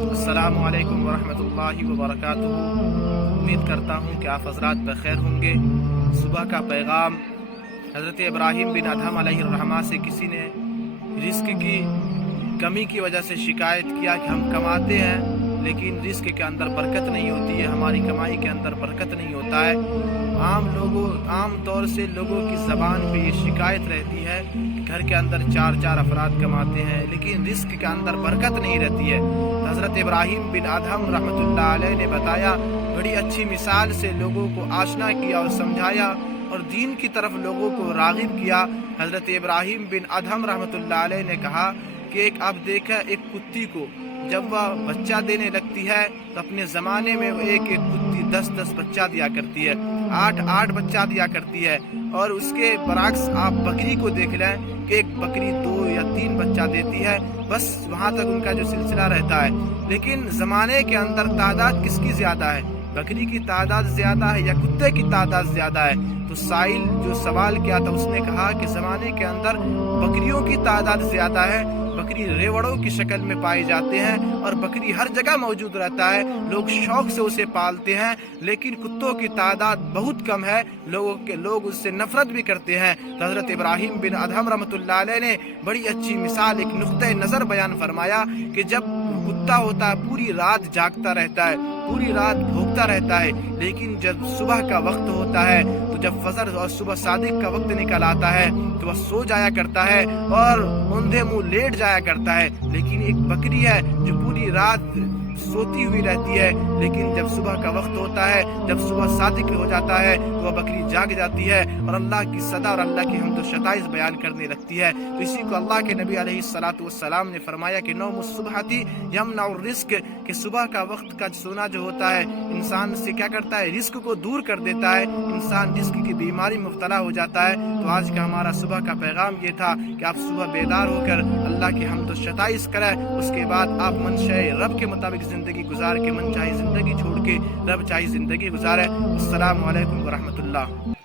السلام علیکم ورحمۃ اللہ وبرکاتہ۔ امید کرتا ہوں کہ آپ حضرات بخیر ہوں گے۔ صبح کا پیغام حضرت ابراہیم بن ادہم علیہ الرحمہ سے کسی نے رزق کی کمی کی وجہ سے شکایت کیا کہ ہم کماتے ہیں لیکن رزق کے اندر برکت نہیں ہوتی ہے، ہماری کمائی کے اندر برکت نہیں ہوتا ہے۔ عام طور سے لوگوں کی زبان پہ یہ شکایت رہتی ہے کہ گھر کے اندر چار افراد کماتے ہیں لیکن رزق کے اندر برکت نہیں رہتی ہے۔ حضرت ابراہیم بن ادہم رحمۃ اللہ علیہ نے بتایا، بڑی اچھی مثال سے لوگوں کو آشنا کیا اور سمجھایا اور دین کی طرف لوگوں کو راغب کیا۔ حضرت ابراہیم بن ادہم رحمۃ اللہ علیہ نے کہا کہ آپ دیکھا ایک کتی کو جب وہ بچہ دینے لگتی ہے تو اپنے زمانے میں ایک کتی 10 بچہ دیا کرتی ہے، 8 بچہ دیا کرتی ہے، اور اس کے برعکس آپ بکری کو دیکھ لیں کہ ایک بکری 2 یا 3 بچہ دیتی ہے، بس وہاں تک ان کا جو سلسلہ رہتا ہے۔ لیکن زمانے کے اندر تعداد کس کی زیادہ ہے؟ بکری کی تعداد زیادہ ہے یا کتے کی تعداد زیادہ ہے؟ تو سائل جو سوال کیا تھا اس نے کہا کہ زمانے کے اندر بکریوں کی تعداد زیادہ ہے، بکری ریوڑوں کی شکل میں پائے جاتے ہیں اور بکری ہر جگہ موجود رہتا ہے، لوگ شوق سے اسے پالتے ہیں، لیکن کتوں کی تعداد بہت کم ہے، لوگ اس سے نفرت بھی کرتے ہیں۔ تو حضرت ابراہیم بن ادہم رحمۃ اللہ علیہ نے بڑی اچھی مثال، ایک نقطۂ نظر بیان فرمایا کہ جب کتا ہوتا ہے پوری رات جاگتا رہتا ہے، پوری رات بھوکتا رہتا ہے، لیکن جب صبح کا وقت ہوتا ہے تو جب فجر اور صبح صادق کا وقت نکل آتا ہے تو وہ سو جایا کرتا ہے اور اوندھے منہ لیٹ جایا کرتا ہے۔ لیکن ایک بکری ہے جو پوری رات سوتی ہوئی رہتی ہے، لیکن جب صبح کا وقت ہوتا ہے، جب صبح صادق ہو جاتا ہے تو وہ بکری جاگ جاتی ہے اور اللہ کی صدا اور اللہ کی حمد و ستائش بیان کرنے لگتی ہے۔ تو اسی کو اللہ کے نبی علیہ الصلوۃ والسلام نے فرمایا کہ نوم الصبح یمنع الرزق، کہ صبح کا وقت کا سونا جو ہوتا ہے انسان سے کیا کرتا ہے، رزق کو دور کر دیتا ہے، انسان رزق کی بیماری مبتلا ہو جاتا ہے۔ تو آج کا ہمارا صبح کا پیغام یہ تھا کہ آپ صبح بیدار ہو کر اللہ کی حمد و ستائش کریں، اس کے بعد آپ منشاء رب کے مطابق زندگی گزار کے من چاہی زندگی چھوڑ کے رب چاہی زندگی گزارے۔ السلام علیکم ورحمۃ اللہ۔